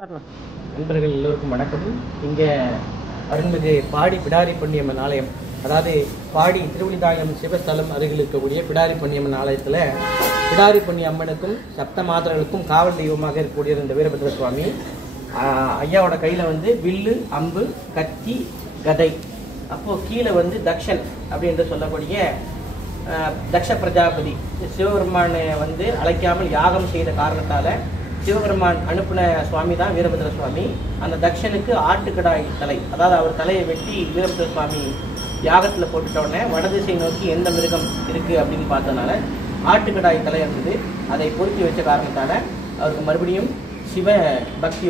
நண்பர்கள் எல்லோருக்கும் வணக்கம். இங்கே அருள்மிகு பாடி பிடாரி பொன்னியம்மன் ஆலயம், அதாவது பாடி திருவள்ளிதாயம் சிவஸ்தலம் அருகில் இருக்கக்கூடிய பிடாரி பொன்னியம்மன் ஆலயத்தில் பிடாரி பொன்னி அம்மனுக்கும் சப்த மாதர்களுக்கும் காவல் தெய்வமாக இருக்கக்கூடிய இந்த வீரபத்ர சுவாமி ஐயாவோட கையில் வில்லு, அம்பு, கத்தி, கதை, அப்போது கீழே தக்ஷன் அப்படின்ற சொல்லக்கூடிய தக்ஷ பிரஜாபதி சிவபெருமானை அழைக்காமல் யாகம் செய்த காரணத்தால் சிவபெருமான் அனுப்பின சுவாமி தான் வீரபத்ர சுவாமி. அந்த தக்ஷனுக்கு ஆட்டுக்கடாய் தலை, அதாவது அவர் தலையை வெட்டி வீரபத்ர சுவாமி யாகத்தில் போட்டுட்டோடனே வடதிசை நோக்கி எந்த மிருகம் இருக்குது அப்படின்னு பார்த்ததுனால ஆட்டுக்கடாய் தலை இருந்தது. அதை பொருத்தி வச்ச காரணத்தால் அவருக்கு மறுபடியும் சிவ பக்தி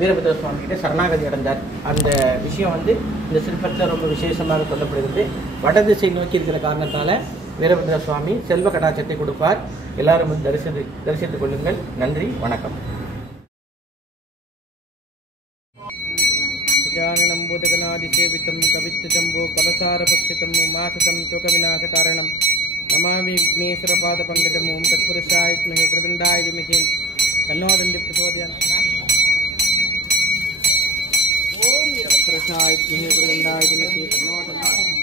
வீரபத்ர சுவாமி கிட்ட சரணாகதி அடைந்தார். அந்த விஷயம் இந்த சிற்பத்தில் ரொம்ப விசேஷமாக சொல்லப்படுகிறது. வடதிசை நோக்கி இருக்கிற காரணத்தால் வீரபத்ர சுவாமி செல்வ கடாட்சத்தை கொடுப்பார். எல்லாரும் தரிசித்துக் கொள்ளுங்கள். நன்றி, வணக்கம். கஜானனம் பூதகணாதிசேவிதம் கவித்த ஜம்போ பலசார பக்ஷிதம் மாசதம் சோக விநாச காரணம் நமாமி விக்னேஸ்வர பாத பங்கஜம் ஓம் தத்புருஷாய வித்மஹே வக்ரதுண்டாய தீமஹி தன்னோ தந்தி பிரச்சோதயாத். ஓம் வீரபத்ராய வித்மஹே வக்ரதுண்டாய தீமஹி தன்னோ தந்தி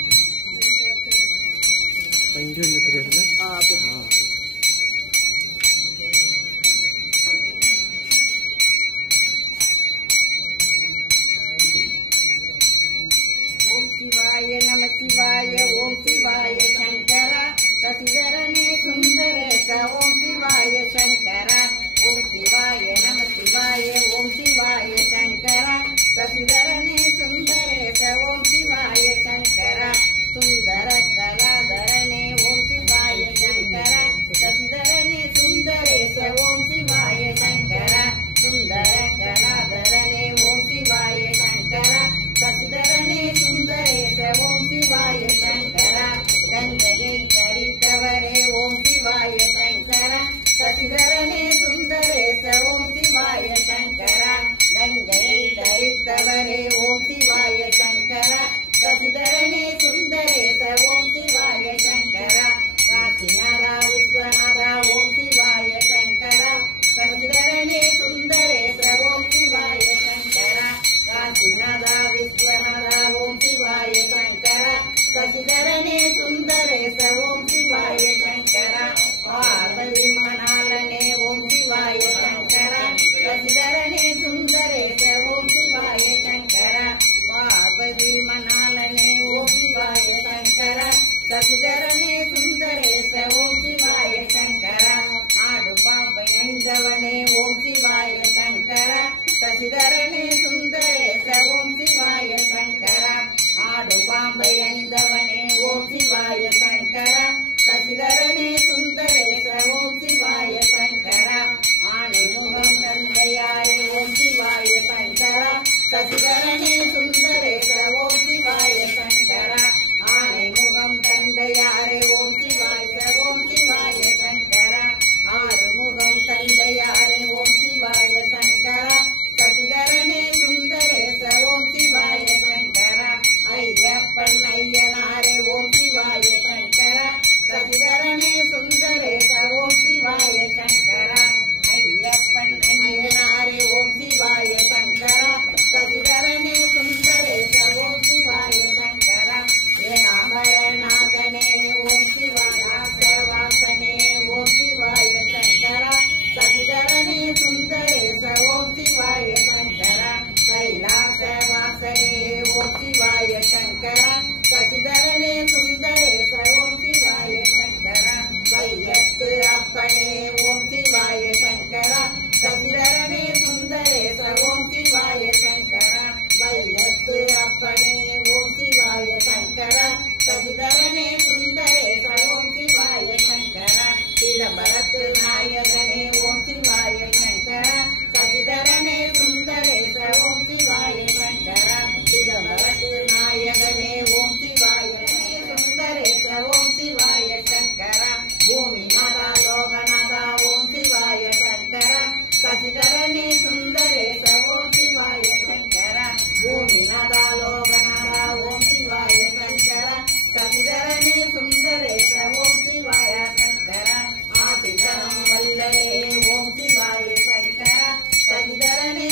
शिवाय ओम शिवाय शंकरा शशिधरने सुंदरेश ओम शिवाय शंकरा ओम शिवाय नम शिवाय ओम शिवाय शंकरा शशिधरने सुंदरेश ओम शिवाय शंकरा सुंदर कलाधरने ओम शिवाय शंकरा शशिधरने सुंदरेश ओम शिवाय शंकरा सुंदर कलाधरने ओम शिवाय शंकरा शशिधरने सुंदरेश ओम शिवाय शंकरा गंगै धरितवरे ओम शिवाय शंकरा शशिधरने सुंदरेश ओम शिवाय शंकरा गंगै धरितवरे ओम शिवाय शंकरा शशिधरने सुंदरेश ओम शिवाय शंकरा काशीनाथ विश्वनाथ ओम शिवाय शंकरा शशिधरने सुंदरेश ओम शिवाय शंकरा काशीनाथ विश्वनाथ ओम शिवाय शंकरा शशिधरने सुंदरेश ओम शिवाय शंकरा पार्वती मनालने ओम शिवाय शंकरा शशिधरने सुंदरेश ओम शिवाय शंकरा पार्वती मनालने ओम शिवाय शंकरा शशिधरने सुंदरेश ओम शिवाय शंकरा आडुपांबै अणिंदवने ओम शिवाय शंकरा शशिधरने सुंदरेश ओम शिवाय शंकरा आडुपांबै अणिंदवने ओम शिवाय शंकरा शशिधरने सुंदरेश ओम शिवाय शंकरा आणिमुगं तन्मयारे ओम शिवाय शंकरा शशिधरने सुंदरेश ओम शिवाय शंकरा आणिमुगं तन्मयारे ओम शिवाय शंकरा आरुमुगं तन्मयारे ओम शिवाय शंकरा शशिधरने सुंदरेश ओम शिवाय शंकरा अय्यप्पन अय्यनारे ओम शिवाय शंकरा शशिधरने सुंदरेश ओम शिवाय शंकरा अय्यप्पन अय्यनारे ओम शिवाय शंकरा शशिधरने सुंदरेश ओम शिवाय शंकरा हेरांबरनाथने ओम शिवाय वासने ओम शिवाय शंकरा शशिधरने सुंदरेश ओम शिवाय शंकरा कैलासवासने ओम शिवाय शंकरा शशिधरने सुंदरेश ओम शिवाय शंकरा वैयत् अपने ओम शिवाय शंकरा शशिधरने सुंदरेश ओम शिवाय शंकरा वैयत् अपने ओम शिवाय शंकरा शशिधरने सुंदरेश ओम शिवाय शंकरा चिदंबरत नायकने ओम शिवाय शंकरा शशिधरने सुंदरेश ओम शिवाय शंकरा चिदंबरत नायकने ओम शिवाय सुंदरेश ओम शिवाय शंकरा भूमिनाथा लोकनाथा ओम शिवाय शंकरा शशिधरने सुंदरेश ओम शिवाय शंकरा भूमिनाथा लोकनाथा ओम शिवाय शंकरा शशिधरने सुंदरेश ओम शिवाय शंकरा आशिधरं वल्लरे ओम शिवाय शंकरा शशिधरने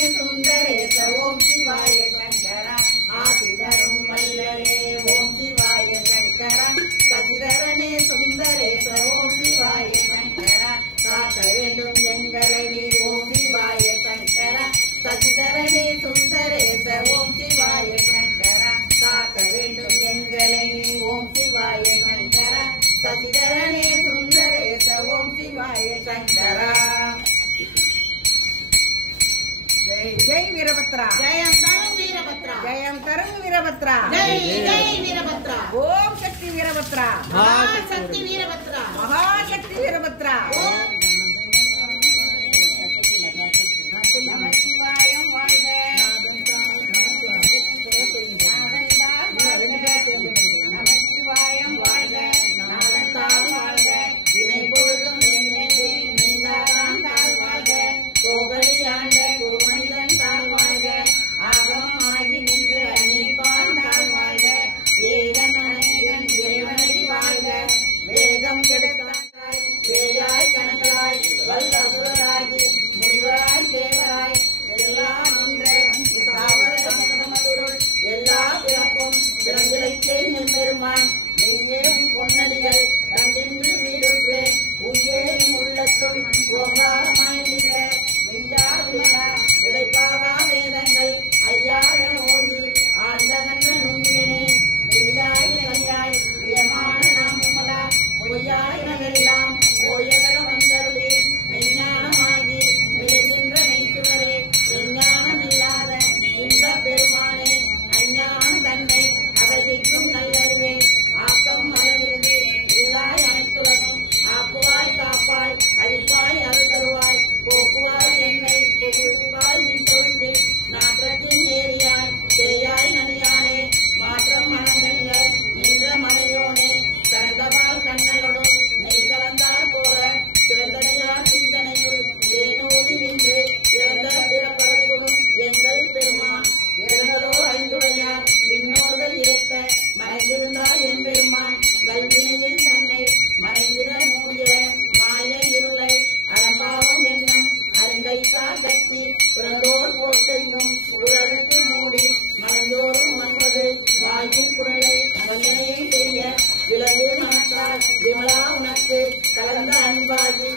சுந்தரேச ஓம் சிவாய சங்கரா காக்க வேண்டும் எங்களை நீ ஓம் சிவாய சங்கரா சசிதரனே சுந்தரேச ஓம் சிவாய சங்கரா காக்க வேண்டும் எங்களை நீ ஓம் சிவாய சங்கரா சசிதரனே சுந்தரேச ஓம் சிவாய சங்கரா. ஜெய் ஜெய் வீரபத்ரா, ஜெயம் தரும் வீரபத்ரா, ஜெயம் தரும் வீரபத்ரா, ஜெய் ஜெய் வீரபத்ரா, ஓம் சக்தி வீரபத்ரா, மகாசக்தி வீரபத்ரா, மகாசக்தி வீரபத்ரா. நமச்சிவாயம் வாழ்க, நமச்சிவாயம் வாழ்க, நாதந்தாள் வாழ்க, இணை பொழுதும் நீங்காதான் தாழ் வாழ்க, கோபடி ஆண்ட கோமனிதன் தாழ் வாழ்க, ஆகமம் ஆகி நின்று அன்னிப்பான் தாழ் வாழ்க, ஏகன் அநேகன் இறைவனடி வாழ்க, வேகம் கெடுத்தாய் பேயாய் கணங்களாய் வல்லபுராகி முனிவராய் தேவராய் எல்லாம் நின்ற தாவரமதுருள் எல்லா பிறப்பும் பிறந்திலைக்கே எம்பெருமான் நீயே உன் பொன்னடிகள் கண்டின்று வீடுற்று உங்கே உள்ளத்துள் ஓங்காரமாய் நின்ற மெய்யா விமலா இடைப்பாகா வேதங்கள் ஐயாவிட ஓங்கி ஆழ்ந்தகன்ற நுண்ணியனே மெய்யாய் கையாய் பிரியமான நாம் விமலா பொய்யாயினெல்லாம் ஓயகல வந்தருளே மெய்ஞானமாகி விளைகின்ற மெய்ச்சுடரே விஞ்ஞானம் இல்லாத இந்த பெருமானே அஞ்ஞானம் தன்னை அகழ்விக்கும் நல்லறிவே ஆக்கம் அளவிருந்து இல்லாய் அனைத்துலகும் ஆக்குவாய் காப்பாய் அழிப்பாய் அருள் தருவாய் போக்குவாய் என்னை புகுவாய் நின் தொழில் நாற்றத்தின் நேரியாய் தேயாய் நனியானே மாற்றம் மனங்கனிகள் நின்ற மலையோனே கருந்தவால் கண்ணலோடும் நெய் கலந்தால் போல சிறந்தடையார் சிந்தனையுள் தேனோடி நின்று பிறந்த பிறப்பரப்பும் எங்கள் பெருமான் இரங்களோ ஐந்துடையார் விண்ணோர்கள் ஏற்ற மறைந்திருந்தாய் என் பெருமான் கல்வினையின் தன்னை மறைந்திட மூடிய மாய இருளை அறம்பாவம் என்னும் அருங்கைக்கார் கட்டி பிறந்தோர் போர்த்தையும் உடலுக்கு மூடி மலர்ந்தோறும் ஒன்பது வாயில் குடலை வந்தனையை செய்ய விலகு மனத்தால் விமலா உனக்கு கலந்த அன்பாகி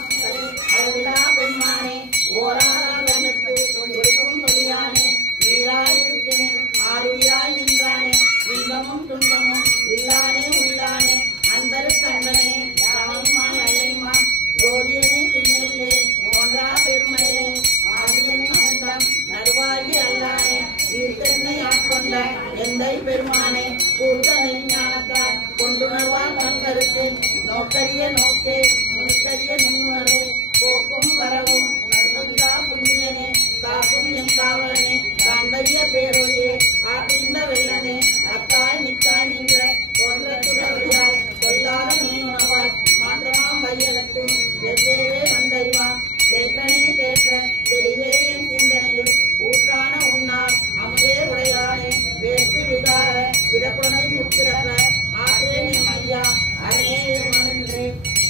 அளவிலா பெண்மானே ஓராளுக்கு ஒடுக்கும் மொழியானே நீராயிருக்கேன் ஆறுயிராய் நின்றானே இன்பமும் துன்பமும் இல்லானே உள்ளானே அன்பருக்கு அன்பனே யாவைமான் அல்லைமான் ஜோதியனே திருநெல்லே ஒன்றா பெருமனே ஆதியனே அந்தம் நடுவாகி அல்லானே ஈர்த்தென்னை ஆட்கொண்ட எந்தை பெருமானே கூட்டனை ஞானத்தால் கொண்டுணர்வார் கண்கருக்கு நோக்கரிய நோக்கே நுண்கரிய நுண்ணுணர்வே போக்கும் வரவும் உணர்ந்துவிடா புண்ணியனே காக்கும் என் காவலனே காண்பரிய பேரொழியே ஆற்றிந்த வெள்ளனே அத்தாய் நிற்காய் நின்ற தோன்ற துறவியாய் சொல்லாத நுண்ணுணர்வாய் மாற்றமாம் வையகத்து வெவ்வேறே வந்தறிவான் கேட்டனே கேட்ட தெளிவே என் சிந்தனையில் ஊற்றான உன்னார் அமுதே உடையானே வேற்று விகார பிறப்புணை முற்பிறப்ப ஆற்றேனே மையா அரணே மகிழ்ந்து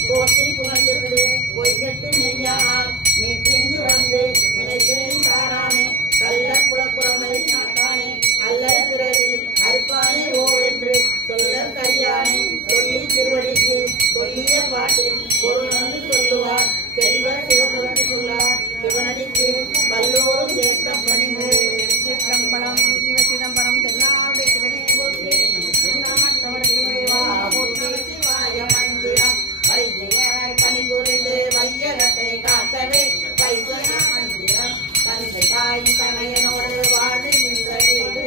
போற்றி புகழ்ந்து பொய்கெட்டு மெய்யானார் மீட்டிங்கு வந்து நினைக்கிறேன் சாரானே கல்ல புலப்புறமை நாட்டானே அல்லல் பிறவி அறுப்பானே ஓ என்று சொல்ல கரியானே சொல்லி திருவடிக்கு சொல்லிய பாட்டில் பொருள் வந்து சொல்லுவார் செல்வ சிவபுரத்திற்குள்ளார் சிவனடிக்கு பல்லோரும் ஏற்ற பணிந்து சிற்றம்பலம் சிவ சிதம்பரம் தென்னாருடைய சிவனே போற்றி தென்னாட்டவருக்கு விரைவா போற்றி சிவாய மந்திரம் வைத்தியராய் பணிபுரிந்து வையகத்தை காக்கவே வைத்திய மந்திரம் தந்தை தாய் தனையனோடு வாழுகின்ற வீடு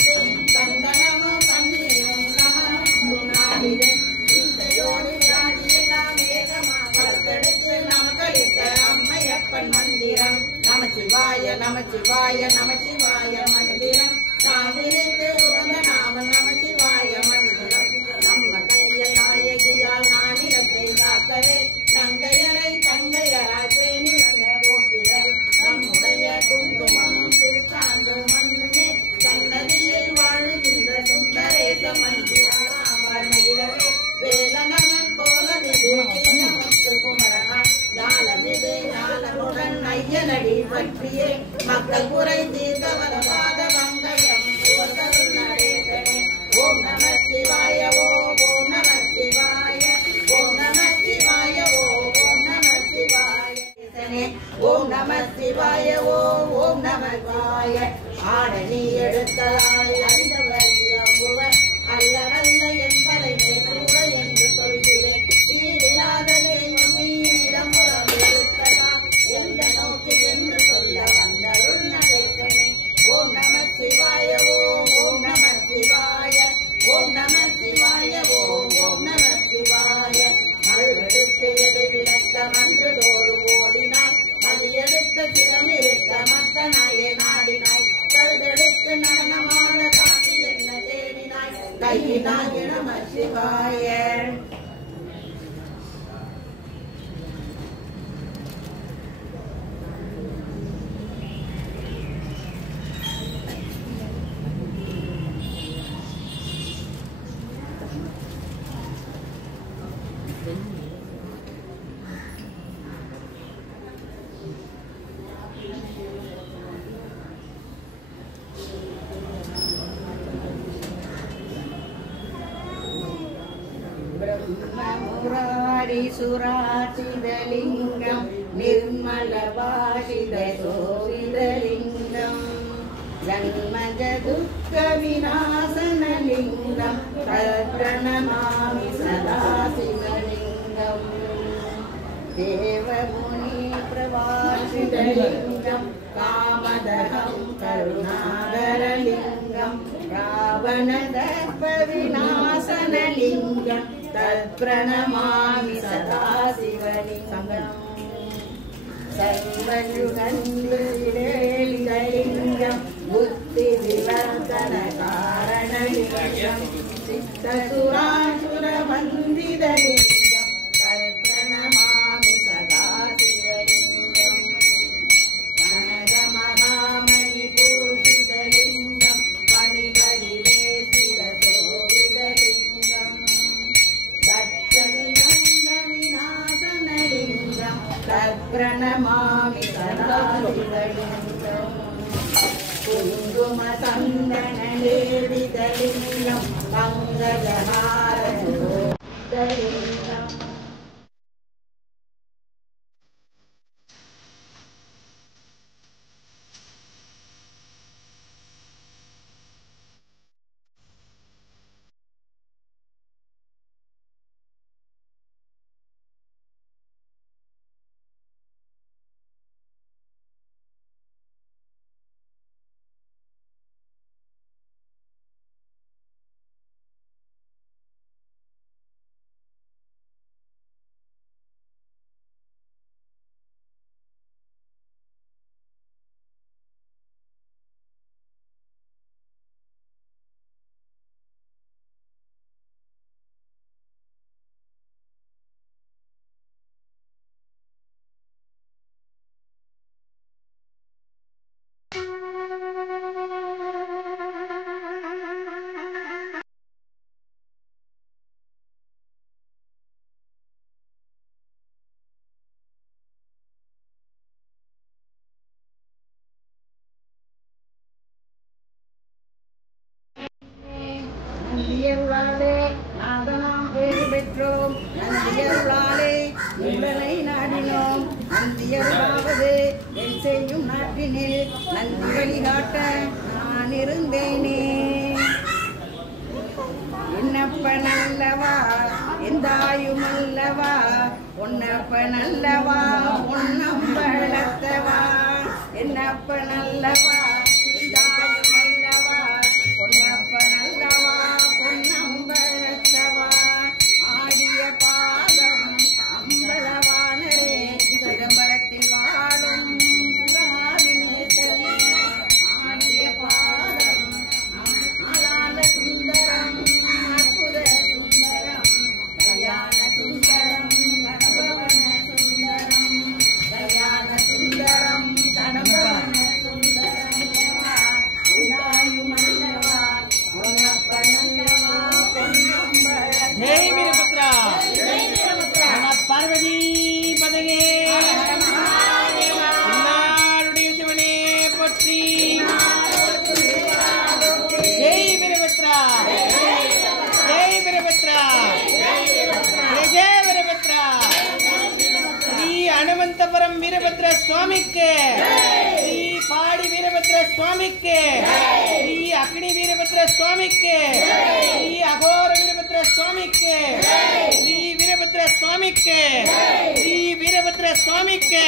தந்தனமும் தன்னியும் நமனும் நாடிது இசையோடு விராதியெல்லாம் வேகமாக வளர்த்தெடுத்து நமக்களித்த அம்மையப்பன் மந்திரம் நமச்சிவாய நமச்சிவாய நமச்சிவாய மந்திரம் சாமினிக்கு உகந்த நாமம் நமச்சிவாய மந்திரம் நம்ம கையில் நாயகியால் நானிலத்தை காக்கவே தங்கையரை தங்கையராய் பேணிய போற்றிடல் நம்முடைய குங்குமம் திருச்சாந்து மண்ணுமே சன்னதியில் வாழுகின்ற சுந்தரேச மந்திரம் மகிழவே வேலனவன் போலமிது குமரனாய் ஞானமிது ஞானமுடன் ஐயனடி பற்றியே மக்கள் குறை தீர்க்க வலவாத மங்களம் நடேசனே. ஓம் நம சிவாய ஓம் நம சிவாய ஓம் நம சிவாய நமகாய ஆடனி எடுத்ததாய் அறிந்தவர் அல்ல அல்ல என் தலை மேற்கூற என்று சொல்கிறேன் ஈடில்லாத தெய்வம் நீடம் இருக்கலாம் எந்த நோக்கு என்று சொல்ல வந்தருள் நகைத்தனே ஓம் நம சிவாய ஓம் ஓம் நம சிவாய ஓம் நம சிவாய ஓம் ஓம் நம சிவாய மழுவெடுத்து எதை விளக்க மன்று தோறு ஓடினாய் அது எடுத்த சிரம் இருக்க மத்த நாயே நாடினாய் கழுதெடுத்து நடனமான காட்டி என்ன தேடினாய் கையினாய் நம சிவாய சுராசிதலிங்கம் நிர்மல பாஷித சோரிதலிங்கம் ஜன்மஜ துக்க விநாசனலிங்கம் பிரணமாமி சதா சிவலிங்கம் தேவமுனி பிரவாசிதலிங்கம் காமதகம் கருணாகரலிங்கம் ராவண தர்ப்ப விநாசனலிங்கம் தத்பிரணமாமி சதா சிவலிங்கம் சர்வயுகலிங்கம் புத்தி விவர்த்தன காரணலிங்கம் சித்தசுராசுர வந்திதலிங்கம் தத்பிரணமாமி சதா சிவலிங்கம் கனகமகாமணி பூஷிதலிங்கம் பணிபரிவேசித சோரிதலிங்கம் விநாசனலிங்கம் தத்பிரணமாமி சதா சிவலிங்கம் குங்கும சந்தனலேவிதலிங்கம் பங்கஜஹாரலிங்கம் நந்தியருளாலே நாதனாம் பேறு பெற்றோம் நந்தியருளாலே நிம்மலை நாடினோம் நந்தியருளாவது என் செய்யும் நாட்டினில் நந்தி வழிகாட்ட நான் இருந்தேனே என்னப்பனல்லவா எந்தாயுமல்லவா பொன்னப்பனல்லவா பொன்னம்பளத்தவா என்னப்பனல்லவா எந்தாயுமல்லவா பொன்னப்பனல்லவா பொன்னம்பளத்தவா ஆடிய பாதம் அம்பளவானரே சிதம்பரத்தில் வாழும் சிவகாமினேசரே ஆடிய பாதம் ஆளான சுந்தரம் அற்புத சுந்தரம் கல்யாண சுந்தரம் கடம்பவன சுந்தரம் கல்யாண சுந்தரம் கடம்பவன சுந்தரம் உண்டாயுமல்லவா பொன்னப்பனல்லவா பொன்னம்பள ஜெய் வீரபத்ரா நம பார்வதி பதங்கே எல்லாருடைய சிவனே போற்றி ஜெய் வீரபத்ரா ஜெய் வீரபத்ரா ஜெய் வீரபத்ரா ஸ்ரீ அனுமந்தபுரம் வீரபத்ர சுவாமிக்கு ஸ்ரீ பாடி வீரபத்ர சுவாமிக்கு, ஸ்ரீ அக்னி வீரபத்ர சுவாமிக்கு, ஸ்ரீ அகோர வீரபத்ர சுவாமிக்கு, ஸ்ரீ வீரபத்ர சுவாமிக்கு, ஸ்ரீ வீரபத்ர சுவாமிக்கு.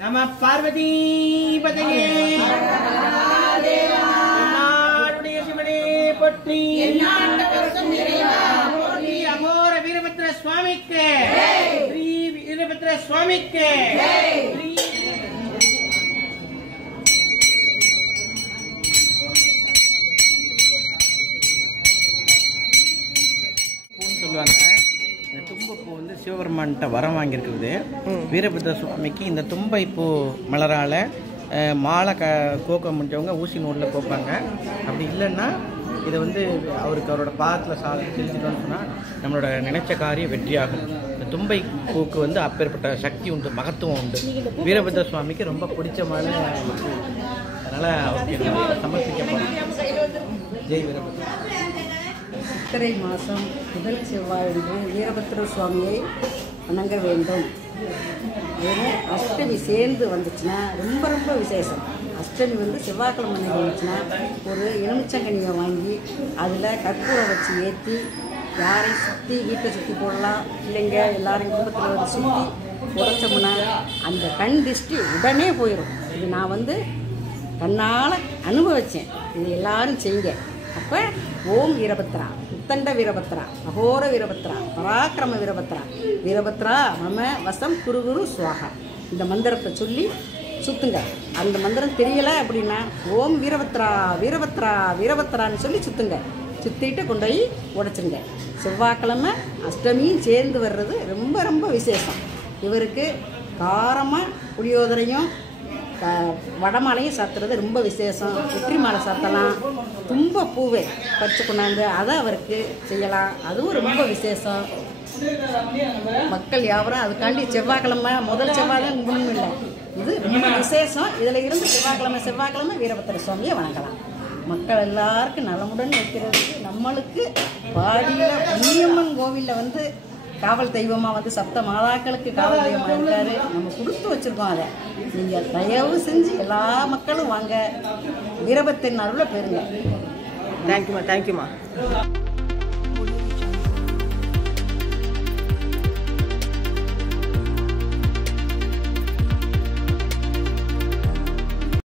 நம பார்வதி பதையே சிவனே போற்றி அகோர வீரபத்ர சுவாமிக்கு, ஸ்ரீ வீரபத்ர சுவாமிக்கு. சொல்லுவாங்க இந்த தும்பப்பூ வந்து சிவபெருமான்கிட்ட வரம் வாங்கியிருக்குது. வீரபத்ர சுவாமிக்கு இந்த தும்பைப்பூ மலரால் மாலை கோக்க முடிஞ்சவங்க ஊசி நூலில் கோப்பாங்க. அப்படி இல்லைன்னா இதை வந்து அவரோட பாதத்தில் செலுத்திட்டோன்னு சொன்னால் நம்மளோட நினைச்ச காரியம் வெற்றியாகும். இந்த தும்பை பூக்கு வந்து அப்பேற்பட்ட சக்தி உண்டு, மகத்துவம் உண்டு. வீரபத்ர சுவாமிக்கு ரொம்ப பிடிச்சமான, அதனால் அவருக்கு சமர்ப்பிக்கப்படும். ஜெய் வீரபத்ர. சித்திரை மாதம் முதல் செவ்வாயன்று வீரபத்திர சுவாமியை வணங்க வேண்டும். அதில் அஷ்டமி சேர்ந்து வந்துச்சுன்னா ரொம்ப ரொம்ப விசேஷம். அஷ்டமி செவ்வாய்க்கிழமை வந்துச்சுன்னா ஒரு எலுமிச்சங்கனியை வாங்கி அதில் கற்பூரம் வச்சு ஏற்றி யாரையும் சுற்றி வீட்டை சுற்றி போடலாம். இல்லைங்க எல்லாரையும் குடும்பத்தில் சுற்றி உடைச்சோம்னா அந்த கண் திருஷ்டி உடனே போயிடும். இது நான் கண்ணால் அனுபவித்தேன். இது எல்லாரும் செய்யுங்க. அப்போ ஓம் வீரபத்ரா, உத்தண்ட வீரபத்ரா, அகோர வீரபத்ரா, பராக்கிரம வீரபத்ரா, வீரபத்ரா மம வசம் குரு சுவாகா இந்த மந்திரத்தை சொல்லி சுற்றுங்க. அந்த மந்திரம் தெரியலை அப்படின்னா ஓம் வீரபத்ரா வீரபத்ரா வீரபத்ரான்னு சொல்லி சுற்றுங்க. சுற்றிட்டு கொண்டு போய் உடைச்சிருங்க. செவ்வாய்க்கிழமை அஷ்டமியும் சேர்ந்து வர்றது ரொம்ப ரொம்ப விசேஷம். இவருக்கு காரமாக புளியோதரையும் வடமாலையும் சாத்துறது ரொம்ப விசேஷம். வெற்றி மாலை சாத்தலாம். தும்ப பூவை பறித்து கொண்டாந்து அதை அவருக்கு செய்யலாம். அதுவும் ரொம்ப விசேஷம். மக்கள் யாவரும் அதுக்காண்டி செவ்வாய்க்கிழமை முதல் செவ்வாய் தான் கும்பிடணும் இல்லை, இது ரொம்ப விசேஷம். இதில் இருந்து செவ்வாய்க்கிழமை வீரபத்திர சுவாமியை வணங்கலாம். மக்கள் எல்லாருக்கும் நலமுடன் வைக்கிறதுக்கு நம்மளுக்கு பாடியில் புண்ணியம்மன் கோவிலில் காவல் தெய்வமாக சப்த மாதாக்களுக்கு காவல் தெய்வமாக இருக்காரு. நம்ம கொடுத்து வச்சுருக்கோம். அதை நீங்கள் தயவு செஞ்சு எல்லா மக்களும் வாங்க, வீரபத்திரன் அருளை பெறுங்க. தேங்க்யூம்மா.